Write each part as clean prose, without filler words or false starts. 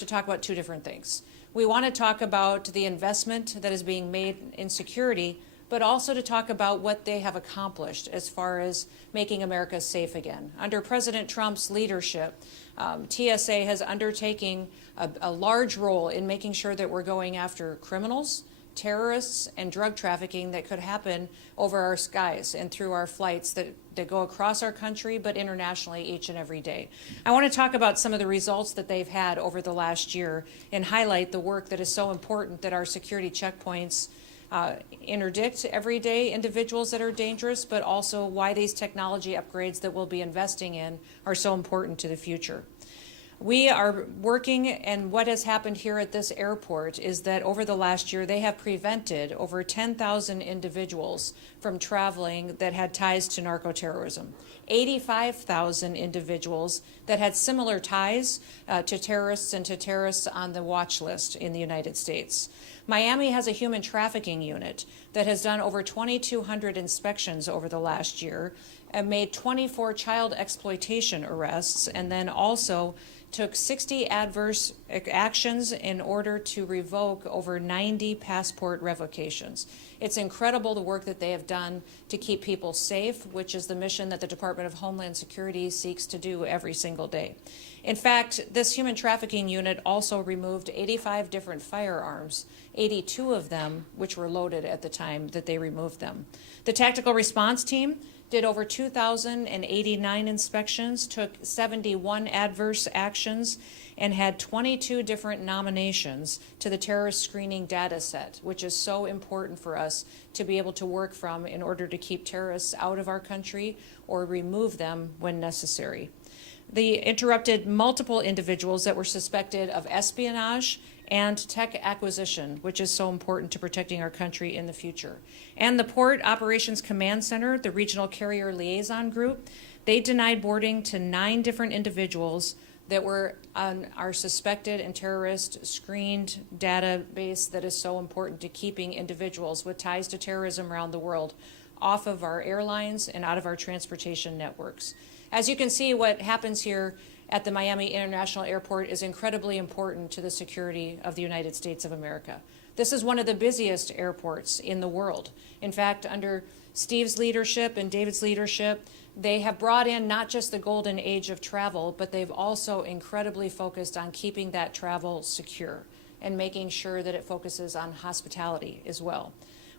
to talk about two different things. We want to talk about the investment that is being made in security, but also to talk about what they have accomplished as far as making America safe again. Under President Trump's leadership, TSA has undertaken a large role in making sure that we're going after criminals, terrorists, and drug trafficking that could happen over our skies and through our flights that go across our country, but internationally each and every day. I want to talk about some of the results that they've had over the last year and highlight the work that is so important that our security checkpoints interdict everyday individuals that are dangerous, but also why these technology upgrades that we'll be investing in are so important to the future. We are working, and what has happened here at this airport is that over the last year, they have prevented over 10,000 individuals from traveling that had ties to narco-terrorism. 85,000 individuals that had similar ties to terrorists and to terrorists on the watch list in the United States. Miami has a human trafficking unit that has done over 2,200 inspections over the last year and made 24 child exploitation arrests, and then also took 60 adverse actions in order to revoke over 90 passport revocations. It's incredible the work that they have done to keep people safe, which is the mission that the Department of Homeland Security seeks to do every single day. In fact, this human trafficking unit also removed 85 different firearms, 82 of them which were loaded at the time that they removed them. The tactical response team did over 2,089 inspections, took 71 adverse actions, and had 22 different nominations to the terrorist screening data set, which is so important for us to be able to work from in order to keep terrorists out of our country or remove them when necessary. They interrupted multiple individuals that were suspected of espionage and tech acquisition, which is so important to protecting our country in the future. And the Port Operations Command Center, the Regional Carrier Liaison Group, they denied boarding to 9 different individuals that were on our suspected and terrorist screened database that is so important to keeping individuals with ties to terrorism around the world off of our airlines and out of our transportation networks. As you can see, what happens here at the Miami International Airport is incredibly important to the security of the United States of America. This is one of the busiest airports in the world. In fact, under Steve's leadership and David's leadership, they have brought in not just the golden age of travel, but they've also incredibly focused on keeping that travel secure and making sure that it focuses on hospitality as well.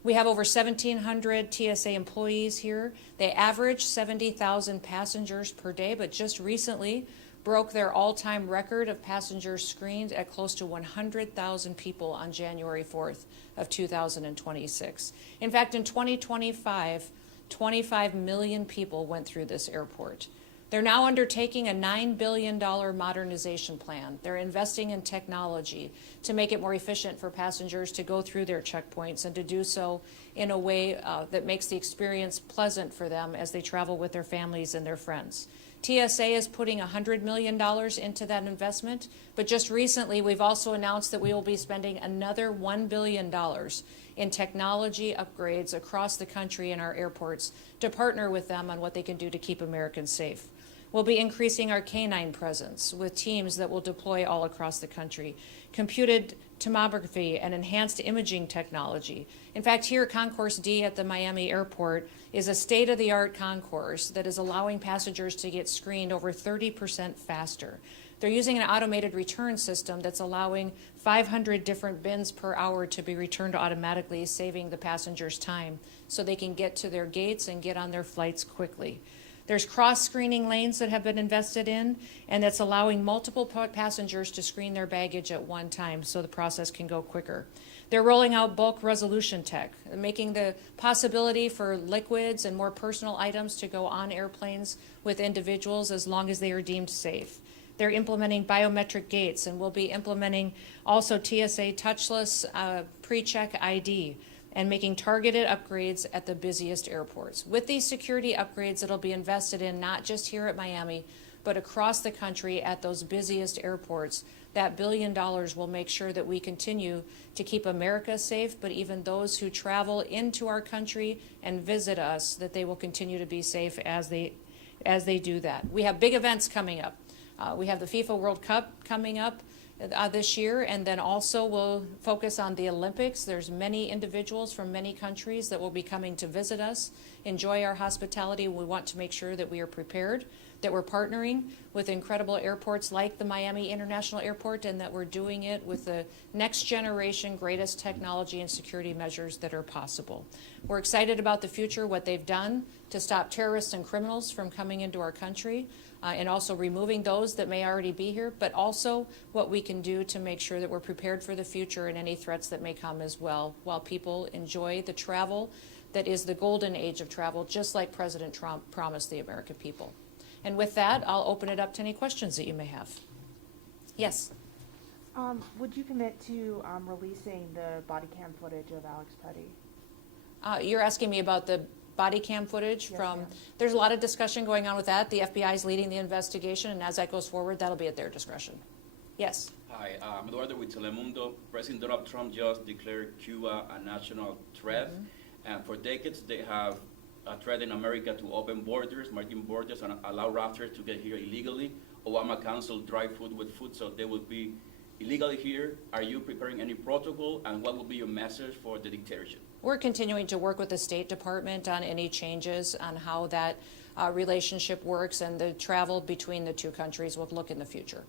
We have over 1,700 TSA employees here. They average 70,000 passengers per day, but just recently broke their all-time record of passengers screened at close to 100,000 people on January 4th of 2026. In fact, in 2025, 25 million people went through this airport. They're now undertaking a $9 billion modernization plan. They're investing in technology to make it more efficient for passengers to go through their checkpoints and to do so in a way that makes the experience pleasant for them as they travel with their families and their friends. TSA is putting $100 million into that investment, but just recently we've also announced that we will be spending another $1 billion in technology upgrades across the country in our airports to partner with them on what they can do to keep Americans safe. We'll be increasing our canine presence with teams that will deploy all across the country, computed tomography and enhanced imaging technology. In fact, here Concourse D at the Miami airport is a state-of-the-art concourse that is allowing passengers to get screened over 30% faster. They're using an automated return system that's allowing 500 different bins per hour to be returned automatically, saving the passengers time so they can get to their gates and get on their flights quickly. There's cross-screening lanes that have been invested in, and that's allowing multiple passengers to screen their baggage at one time so the process can go quicker. They're rolling out bulk resolution tech, making the possibility for liquids and more personal items to go on airplanes with individuals as long as they are deemed safe. They're implementing biometric gates, and we'll be implementing also TSA touchless pre-check ID and making targeted upgrades at the busiest airports. With these security upgrades, it'll be invested in not just here at Miami, but across the country at those busiest airports. That $1 billion will make sure that we continue to keep America safe, but even those who travel into our country and visit us, that they will continue to be safe as they do that. We have big events coming up. We have the FIFA World Cup coming up this year, and then also we'll focus on the Olympics. There's many individuals from many countries that will be coming to visit us, enjoy our hospitality. We want to make sure that we are prepared, that we're partnering with incredible airports like the Miami International Airport, and that we're doing it with the next generation, greatest technology and security measures that are possible. We're excited about the future, what they've done to stop terrorists and criminals from coming into our country, and also removing those that may already be here, but also what we can do to make sure that we're prepared for the future and any threats that may come as well, while people enjoy the travel that is the golden age of travel, just like President Trump promised the American people. And with that, I'll open it up to any questions that you may have. Yes? Would you commit to releasing the body cam footage of Alex Petty? You're asking me about the body cam footage from, ma'am. There's a lot of discussion going on with that. The FBI is leading the investigation, and as that goes forward, that'll be at their discretion. Yes? Hi, I'm Eduardo with Telemundo. President Donald Trump just declared Cuba a national threat. And for decades, they have threatened America to open borders, maritime borders, and allow rafters to get here illegally. Obama canceled dry food with food, so they will be illegally here. Are you preparing any protocol, and what will be your message for the dictatorship? We're continuing to work with the State Department on any changes on how that relationship works, and the travel between the two countries will look in the future.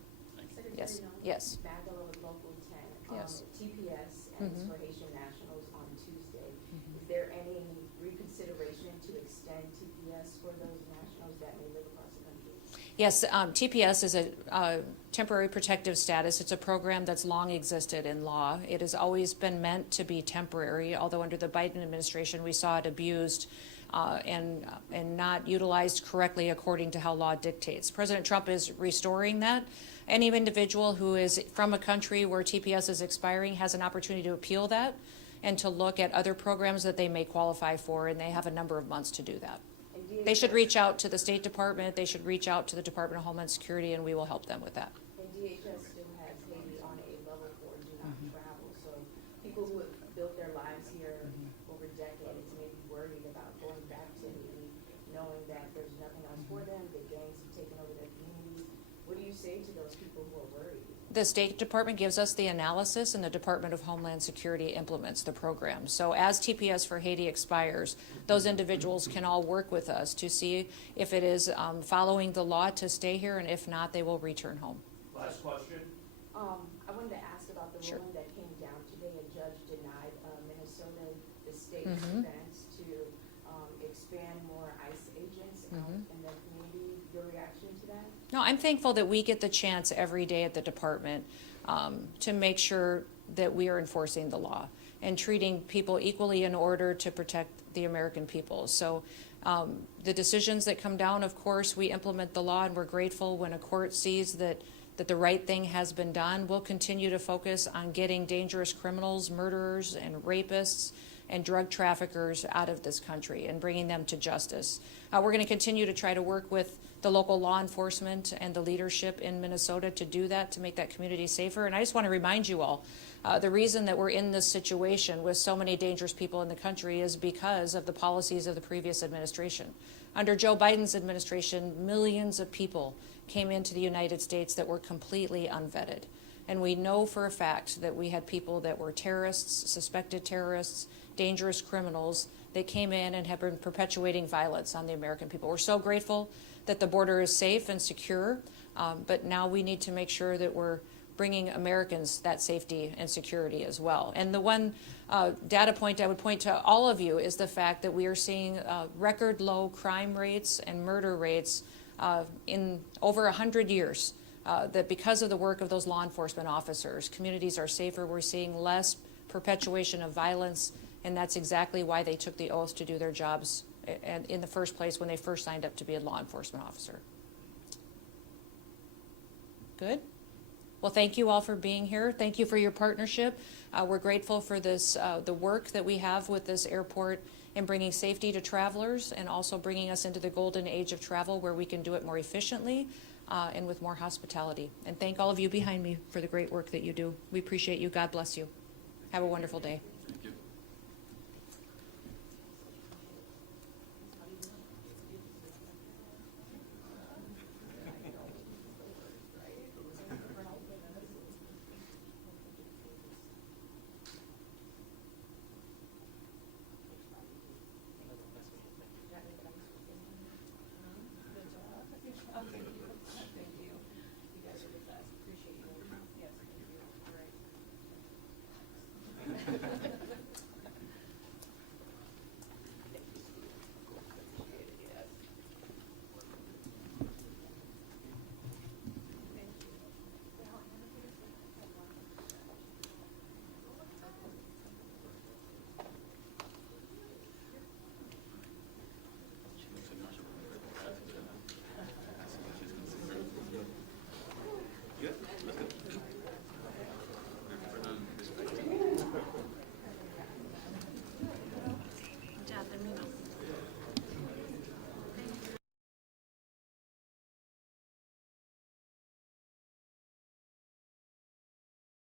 Yes. Yes. Magdala with Local 10. Yes. TPS and it's for Haitian nationals on Tuesday. Is there any reconsideration to extend TPS for those nationals that may live across the country? Yes, TPS is a temporary protective status. It's a program that's long existed in law. It has always been meant to be temporary, although under the Biden administration we saw it abused and not utilized correctly according to how law dictates. President Trump is restoring that. Any individual who is from a country where TPS is expiring has an opportunity to appeal that and to look at other programs that they may qualify for, and they have a number of months to do that. They should reach out to the State Department, they should reach out to the Department of Homeland Security, and we will help them with that. And DHS still has Haiti on a level 4 do not travel. So people who have built their lives here over decades may be worried about going back to Haiti, knowing that there's nothing else for them, the gangs have taken over their communities. What do you say to those people who are worried? The State Department gives us the analysis, and the Department of Homeland Security implements the program. So as TPS for Haiti expires, those individuals can all work with us to see if it is following the law to stay here, and if not, they will return home. Last question. I wanted to ask about the Sure. ruling that came down today. A judge denied Minnesota, the state's defense to expand more ICE agents out in the community. Your reaction to that? No, I'm thankful that we get the chance every day at the department to make sure that we are enforcing the law and treating people equally in order to protect the American people. So the decisions that come down, of course, we implement the law, and we're grateful when a court sees that the right thing has been done. We'll continue to focus on getting dangerous criminals, murderers, and rapists and drug traffickers out of this country and bringing them to justice. We're going to continue to try to work with the local law enforcement and the leadership in Minnesota to do that, to make that community safer. And I just want to remind you all, the reason that we're in this situation with so many dangerous people in the country is because of the policies of the previous administration. Under Joe Biden's administration, millions of people came into the United States that were completely unvetted. And we know for a fact that we had people that were terrorists, suspected terrorists, dangerous criminals that came in and have been perpetuating violence on the American people. We're so grateful that the border is safe and secure, but now we need to make sure that we're bringing Americans that safety and security as well. And the one data point I would point to all of you is the fact that we are seeing record low crime rates and murder rates in over 100 years. That because of the work of those law enforcement officers, communities are safer. We're seeing less perpetuation of violence, and that's exactly why they took the oath to do their jobs in the first place when they first signed up to be a law enforcement officer. Good. Well, thank you all for being here. Thank you for your partnership. We're grateful for this, the work that we have with this airport in bringing safety to travelers and also bringing us into the golden age of travel where we can do it more efficiently and with more hospitality. And thank all of you behind me for the great work that you do. We appreciate you. God bless you. Have a wonderful day.